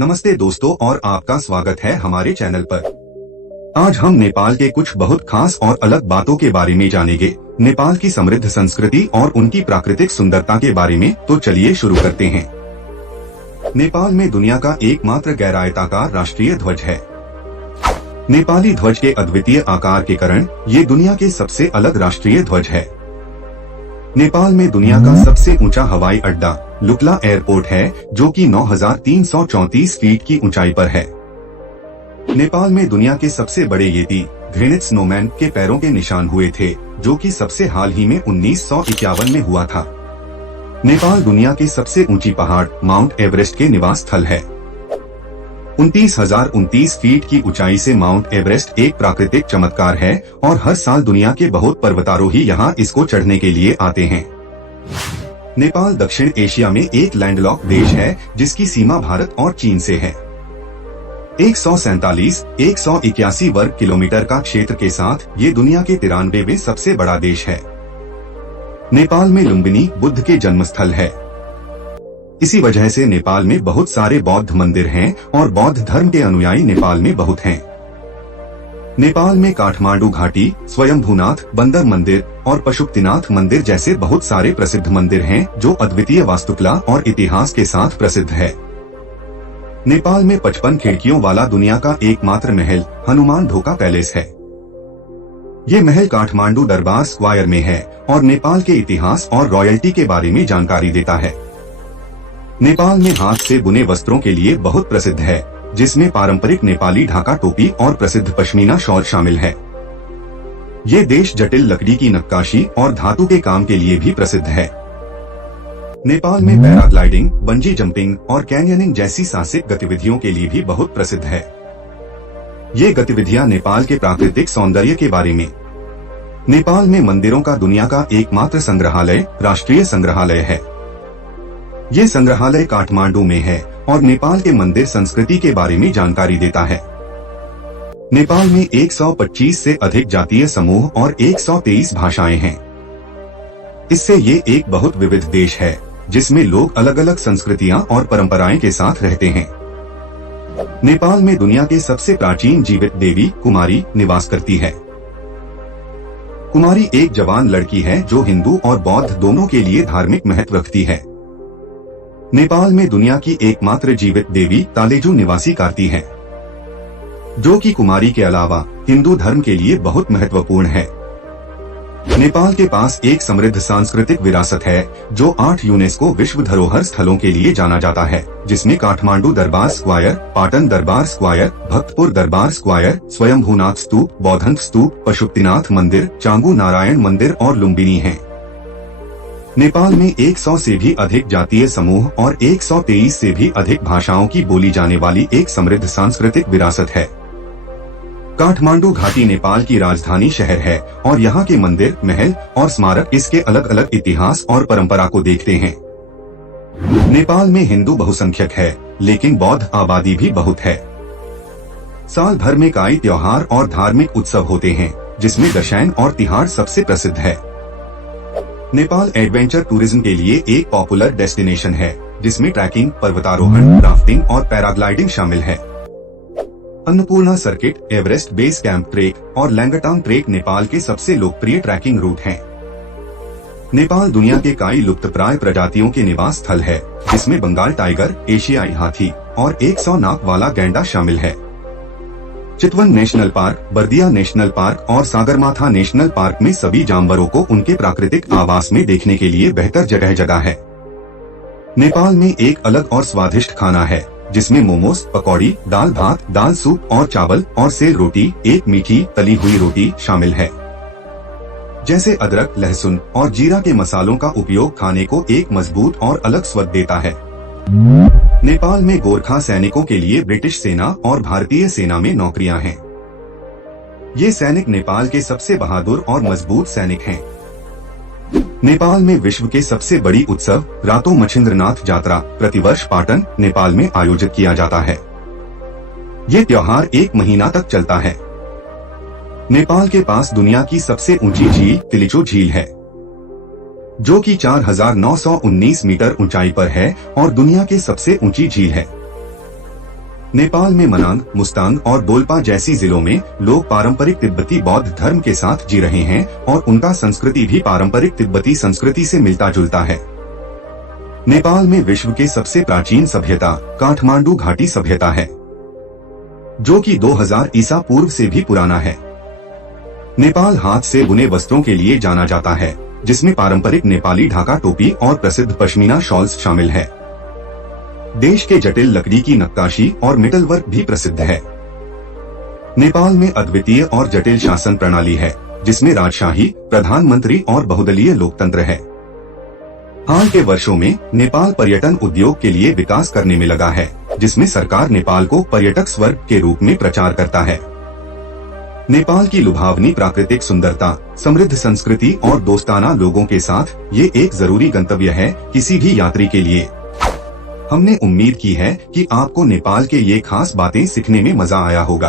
नमस्ते दोस्तों और आपका स्वागत है हमारे चैनल पर। आज हम नेपाल के कुछ बहुत खास और अलग बातों के बारे में जानेंगे। नेपाल की समृद्ध संस्कृति और उनकी प्राकृतिक सुंदरता के बारे में। तो चलिए शुरू करते हैं। नेपाल में दुनिया का एकमात्र गैर-आयताकार राष्ट्रीय ध्वज है। नेपाली ध्वज के अद्वितीय आकार के कारण ये दुनिया के सबसे अलग राष्ट्रीय ध्वज है। नेपाल में दुनिया का सबसे ऊंचा हवाई अड्डा लुक्ला एयरपोर्ट है, जो कि 9,334 फीट की ऊंचाई पर है। नेपाल में दुनिया के सबसे बड़े येती ग्रेनिट स्नोमैन के पैरों के निशान हुए थे, जो कि सबसे हाल ही में 1951 में हुआ था। नेपाल दुनिया के सबसे ऊंची पहाड़ माउंट एवरेस्ट के निवास स्थल है। 29,029 फीट की ऊंचाई से माउंट एवरेस्ट एक प्राकृतिक चमत्कार है और हर साल दुनिया के बहुत पर्वतारोही यहां इसको चढ़ने के लिए आते हैं। नेपाल दक्षिण एशिया में एक लैंडलॉक देश है, जिसकी सीमा भारत और चीन से है। 181 वर्ग किलोमीटर का क्षेत्र के साथ ये दुनिया के 93वें सबसे बड़ा देश है। नेपाल में लुम्बिनी बुद्ध के जन्मस्थल है। इसी वजह से नेपाल में बहुत सारे बौद्ध मंदिर हैं और बौद्ध धर्म के अनुयायी नेपाल में बहुत हैं। नेपाल में काठमांडू घाटी, स्वयंभूनाथ बंदर मंदिर और पशुपतिनाथ मंदिर जैसे बहुत सारे प्रसिद्ध मंदिर हैं, जो अद्वितीय वास्तुकला और इतिहास के साथ प्रसिद्ध है। नेपाल में 55 खिड़कियों वाला दुनिया का एकमात्र महल हनुमान ढोका पैलेस है। ये महल काठमांडू दरबार स्क्वायर में है और नेपाल के इतिहास और रॉयल्टी के बारे में जानकारी देता है। नेपाल में हाथ से बुने वस्त्रों के लिए बहुत प्रसिद्ध है, जिसमें पारंपरिक नेपाली ढाका टोपी और प्रसिद्ध पश्मीना शॉल शामिल है। ये देश जटिल लकड़ी की नक्काशी और धातु के काम के लिए भी प्रसिद्ध है। नेपाल में पैराग्लाइडिंग, बंजी जंपिंग और कैन्यनिंग जैसी साहसिक गतिविधियों के लिए भी बहुत प्रसिद्ध है। ये गतिविधियां नेपाल के प्राकृतिक सौंदर्य के बारे में। नेपाल में मंदिरों का दुनिया का एकमात्र संग्रहालय राष्ट्रीय संग्रहालय है। ये संग्रहालय काठमांडू में है और नेपाल के मंदिर संस्कृति के बारे में जानकारी देता है। नेपाल में 125 से अधिक जातीय समूह और 123 भाषाएं हैं। इससे ये एक बहुत विविध देश है, जिसमें लोग अलग अलग संस्कृतियां और परंपराएं के साथ रहते हैं। नेपाल में दुनिया के सबसे प्राचीन जीवित देवी कुमारी निवास करती है। कुमारी एक जवान लड़की है जो हिंदू और बौद्ध दोनों के लिए धार्मिक महत्व रखती है। नेपाल में दुनिया की एकमात्र जीवित देवी तालेजू निवासी करती है, जो कि कुमारी के अलावा हिंदू धर्म के लिए बहुत महत्वपूर्ण है। नेपाल के पास एक समृद्ध सांस्कृतिक विरासत है, जो 8 यूनेस्को विश्व धरोहर स्थलों के लिए जाना जाता है, जिसमें काठमांडू दरबार स्क्वायर, पाटन दरबार स्क्वायर, भक्तपुर दरबार स्क्वायर, स्वयंभूनाथ स्तूप, बौद्धंत स्तूप, पशुपतिनाथ मंदिर, चांगू नारायण मंदिर और लुम्बिनी हैं। नेपाल में 100 से भी अधिक जातीय समूह और 123 से भी अधिक भाषाओं की बोली जाने वाली एक समृद्ध सांस्कृतिक विरासत है। काठमांडू घाटी नेपाल की राजधानी शहर है और यहाँ के मंदिर, महल और स्मारक इसके अलग अलग इतिहास और परंपरा को देखते हैं। नेपाल में हिंदू बहुसंख्यक है, लेकिन बौद्ध आबादी भी बहुत है। साल भर में कई त्योहार और धार्मिक उत्सव होते हैं, जिसमें दशैन और तिहाड़ सबसे प्रसिद्ध है। नेपाल एडवेंचर टूरिज्म के लिए एक पॉपुलर डेस्टिनेशन है, जिसमें ट्रैकिंग, पर्वतारोहण, राफ्टिंग और पैराग्लाइडिंग शामिल है। Annapurna circuit, Everest base camp trek और लैंगटांग ट्रेक नेपाल के सबसे लोकप्रिय ट्रैकिंग रूट हैं। नेपाल दुनिया के कई लुप्तप्राय प्रजातियों के निवास स्थल है, जिसमें बंगाल टाइगर, एशियाई हाथी और 100 नाक वाला गैंडा शामिल है। Chitwan National Park, Bardiya National Park और सागरमाथा नेशनल पार्क में सभी जानवरों को उनके प्राकृतिक आवास में देखने के लिए बेहतर जगह है। नेपाल में एक अलग और स्वादिष्ट खाना है, जिसमें मोमोस, पकौड़ी, दाल भात, दाल सूप और चावल और सेल रोटी, एक मीठी तली हुई रोटी शामिल है। जैसे अदरक, लहसुन और जीरा के मसालों का उपयोग खाने को एक मजबूत और अलग स्वाद देता है। नेपाल में गोरखा सैनिकों के लिए ब्रिटिश सेना और भारतीय सेना में नौकरियां हैं। ये सैनिक नेपाल के सबसे बहादुर और मजबूत सैनिक हैं। नेपाल में विश्व के सबसे बड़ी उत्सव रातो मछिंद्रनाथ यात्रा प्रतिवर्ष पाटन, नेपाल में आयोजित किया जाता है। ये त्योहार 1 महीना तक चलता है। नेपाल के पास दुनिया की सबसे ऊंची झील तिलिचो झील है, जो कि 4,919 मीटर ऊंचाई पर है और दुनिया की सबसे ऊंची झील है। नेपाल में मनांग, मुस्तांग और दोलपा जैसी जिलों में लोग पारंपरिक तिब्बती बौद्ध धर्म के साथ जी रहे हैं और उनका संस्कृति भी पारंपरिक तिब्बती संस्कृति से मिलता जुलता है। नेपाल में विश्व के सबसे प्राचीन सभ्यता काठमांडू घाटी सभ्यता है, जो कि 2000 ईसा पूर्व से भी पुराना है। नेपाल हाथ से बुने वस्त्रों के लिए जाना जाता है, जिसमें पारंपरिक नेपाली ढाका टोपी और प्रसिद्ध पश्मीना शॉल्स शामिल है। देश के जटिल लकड़ी की नक्काशी और मेटल वर्क भी प्रसिद्ध है। नेपाल में अद्वितीय और जटिल शासन प्रणाली है, जिसमें राजशाही, प्रधानमंत्री और बहुदलीय लोकतंत्र है। हाल के वर्षों में नेपाल पर्यटन उद्योग के लिए विकास करने में लगा है, जिसमें सरकार नेपाल को पर्यटक स्वर्ग के रूप में प्रचार करता है। नेपाल की लुभावनी प्राकृतिक सुंदरता, समृद्ध संस्कृति और दोस्ताना लोगों के साथ ये एक जरूरी गंतव्य है किसी भी यात्री के लिए। हमने उम्मीद की है कि आपको नेपाल के ये खास बातें सीखने में मजा आया होगा।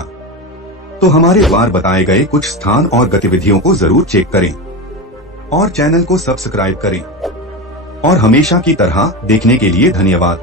तो हमारे द्वारा बताए गए कुछ स्थान और गतिविधियों को जरूर चेक करें और चैनल को सब्सक्राइब करें। और हमेशा की तरह देखने के लिए धन्यवाद।